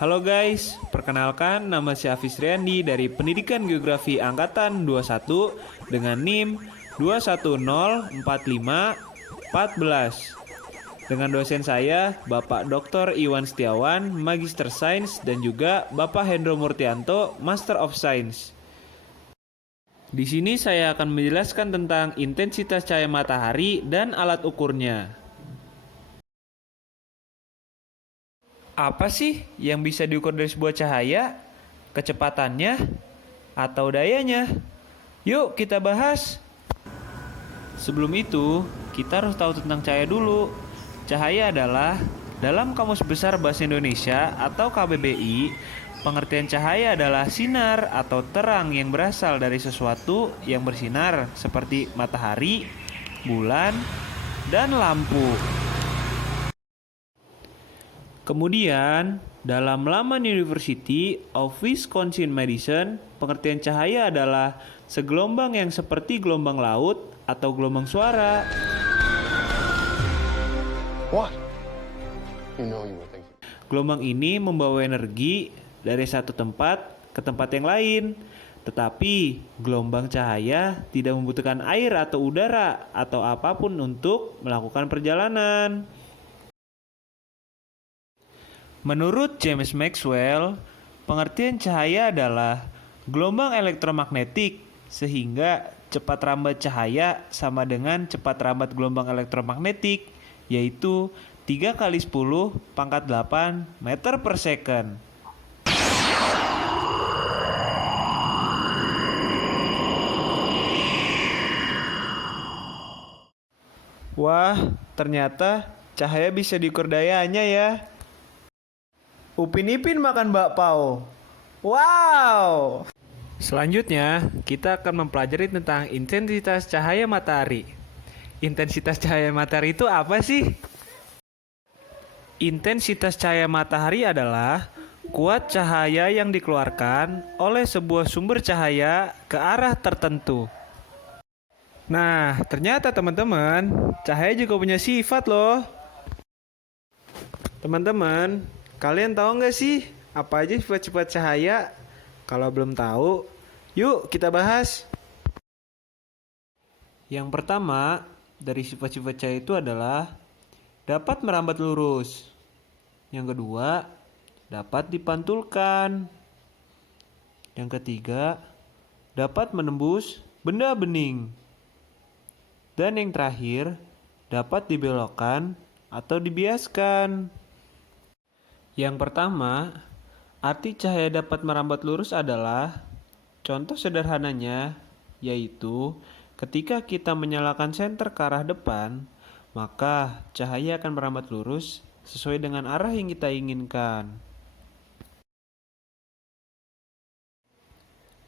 Halo guys, perkenalkan nama saya Hafiz Riyandi dari Pendidikan Geografi Angkatan 21 dengan NIM 2104514. Dengan dosen saya, Bapak Dr. Iwan Setiawan, Magister Sains, dan juga Bapak Hendro Murtianto, Master of Science. Di sini saya akan menjelaskan tentang intensitas cahaya matahari dan alat ukurnya. Apa sih yang bisa diukur dari sebuah cahaya? Kecepatannya atau dayanya? Yuk kita bahas. Sebelum itu, kita harus tahu tentang cahaya dulu. Cahaya adalah, dalam Kamus Besar Bahasa Indonesia atau KBBI, pengertian cahaya adalah sinar atau terang yang berasal dari sesuatu yang bersinar seperti matahari, bulan, dan lampu. Kemudian, dalam laman University of Wisconsin-Madison, pengertian cahaya adalah segelombang yang seperti gelombang laut atau gelombang suara. What? You were thinking. Gelombang ini membawa energi dari satu tempat ke tempat yang lain. Tetapi, gelombang cahaya tidak membutuhkan air atau udara atau apapun untuk melakukan perjalanan. Menurut James Maxwell, pengertian cahaya adalah gelombang elektromagnetik, sehingga cepat rambat cahaya sama dengan cepat rambat gelombang elektromagnetik, yaitu 3 kali 10 pangkat 8 meter per second. Wah, ternyata cahaya bisa diukur dayanya ya. Upin Ipin makan bakpao. Wow! Selanjutnya, kita akan mempelajari tentang intensitas cahaya matahari. Intensitas cahaya matahari itu apa sih? Intensitas cahaya matahari adalah kuat cahaya yang dikeluarkan oleh sebuah sumber cahaya ke arah tertentu. Nah, ternyata teman-teman, cahaya juga punya sifat loh. Teman-teman, kalian tahu nggak sih apa aja sifat-sifat cahaya? Kalau belum tahu, yuk kita bahas. Yang pertama dari sifat-sifat cahaya itu adalah dapat merambat lurus. Yang kedua, dapat dipantulkan. Yang ketiga, dapat menembus benda bening. Dan yang terakhir, dapat dibelokkan atau dibiaskan. Yang pertama, arti cahaya dapat merambat lurus adalah, contoh sederhananya, yaitu ketika kita menyalakan senter ke arah depan, maka cahaya akan merambat lurus sesuai dengan arah yang kita inginkan.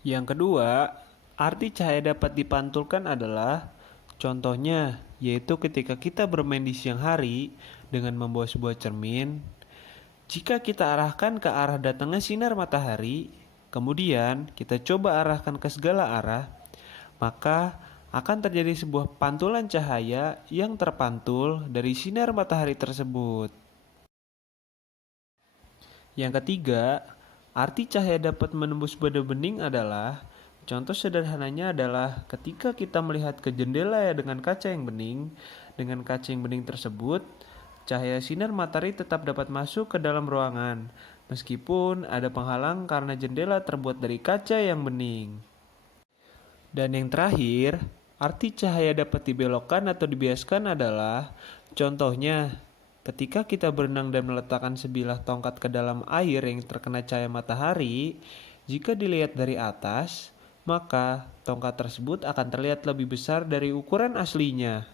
Yang kedua, arti cahaya dapat dipantulkan adalah, contohnya, yaitu ketika kita bermain di siang hari dengan membawa sebuah cermin. Jika kita arahkan ke arah datangnya sinar matahari, kemudian kita coba arahkan ke segala arah, maka akan terjadi sebuah pantulan cahaya yang terpantul dari sinar matahari tersebut. Yang ketiga, arti cahaya dapat menembus benda bening adalah, contoh sederhananya adalah ketika kita melihat ke jendela dengan kaca yang bening, dengan kaca yang bening tersebut, cahaya sinar matahari tetap dapat masuk ke dalam ruangan, meskipun ada penghalang karena jendela terbuat dari kaca yang bening. Dan yang terakhir, arti cahaya dapat dibelokkan atau dibiaskan adalah, contohnya, ketika kita berenang dan meletakkan sebilah tongkat ke dalam air yang terkena cahaya matahari, jika dilihat dari atas, maka tongkat tersebut akan terlihat lebih besar dari ukuran aslinya.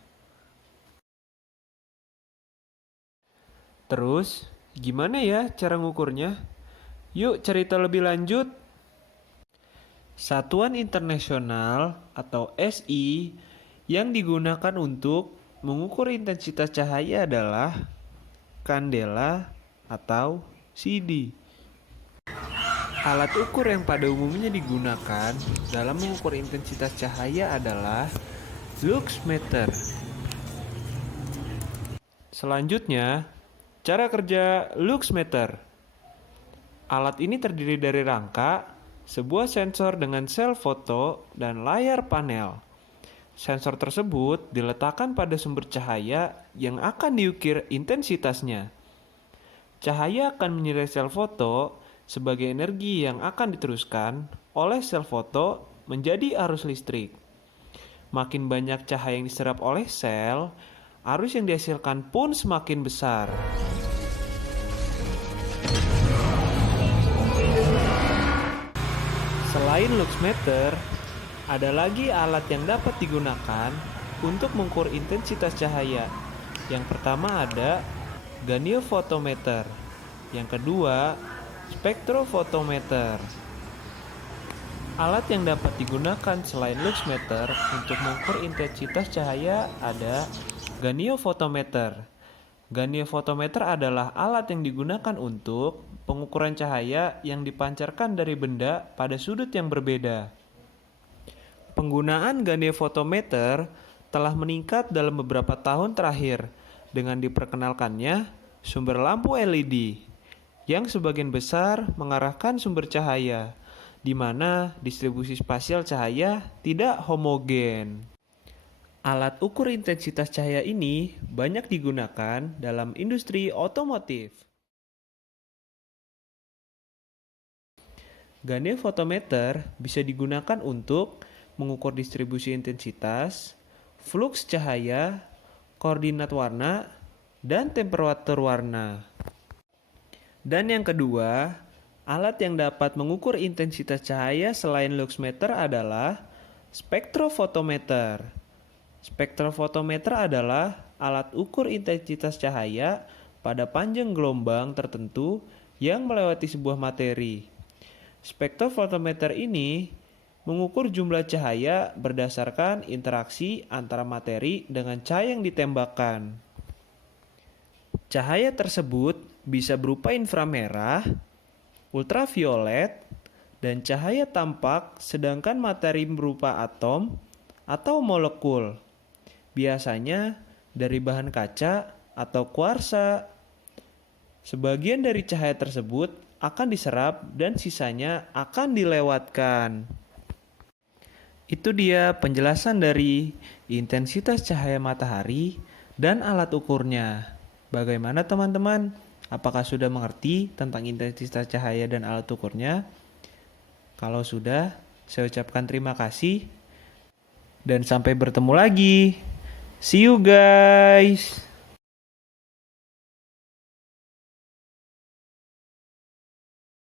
Terus, gimana ya cara ngukurnya? Yuk cerita lebih lanjut. Satuan internasional atau SI yang digunakan untuk mengukur intensitas cahaya adalah kandela atau CD. Alat ukur yang pada umumnya digunakan dalam mengukur intensitas cahaya adalah luxmeter. Selanjutnya, cara kerja luxmeter. Alat ini terdiri dari rangka, sebuah sensor dengan sel foto, dan layar panel. Sensor tersebut diletakkan pada sumber cahaya yang akan diukir intensitasnya. Cahaya akan menyertai sel foto sebagai energi yang akan diteruskan oleh sel foto menjadi arus listrik. Makin banyak cahaya yang diserap oleh sel, arus yang dihasilkan pun semakin besar. Selain luxmeter, ada lagi alat yang dapat digunakan untuk mengukur intensitas cahaya. Yang pertama ada goniofotometer, yang kedua spektrofotometer. Alat yang dapat digunakan selain luxmeter untuk mengukur intensitas cahaya ada goniofotometer. Goniofotometer adalah alat yang digunakan untuk pengukuran cahaya yang dipancarkan dari benda pada sudut yang berbeda. Penggunaan goniofotometer telah meningkat dalam beberapa tahun terakhir dengan diperkenalkannya sumber lampu LED yang sebagian besar mengarahkan sumber cahaya, di mana distribusi spasial cahaya tidak homogen. Alat ukur intensitas cahaya ini banyak digunakan dalam industri otomotif. Goniofotometer bisa digunakan untuk mengukur distribusi intensitas, fluks cahaya, koordinat warna, dan temperatur warna. Dan yang kedua, alat yang dapat mengukur intensitas cahaya selain luxmeter adalah spektrofotometer. Spektrofotometer adalah alat ukur intensitas cahaya pada panjang gelombang tertentu yang melewati sebuah materi. Spektrofotometer ini mengukur jumlah cahaya berdasarkan interaksi antara materi dengan cahaya yang ditembakkan. Cahaya tersebut bisa berupa inframerah, ultraviolet, dan cahaya tampak, sedangkan materi berupa atom atau molekul. Biasanya dari bahan kaca atau kuarsa. Sebagian dari cahaya tersebut akan diserap dan sisanya akan dilewatkan. Itu dia penjelasan dari intensitas cahaya matahari dan alat ukurnya. Bagaimana teman-teman? Apakah sudah mengerti tentang intensitas cahaya dan alat ukurnya? Kalau sudah, saya ucapkan terima kasih dan sampai bertemu lagi. See you guys.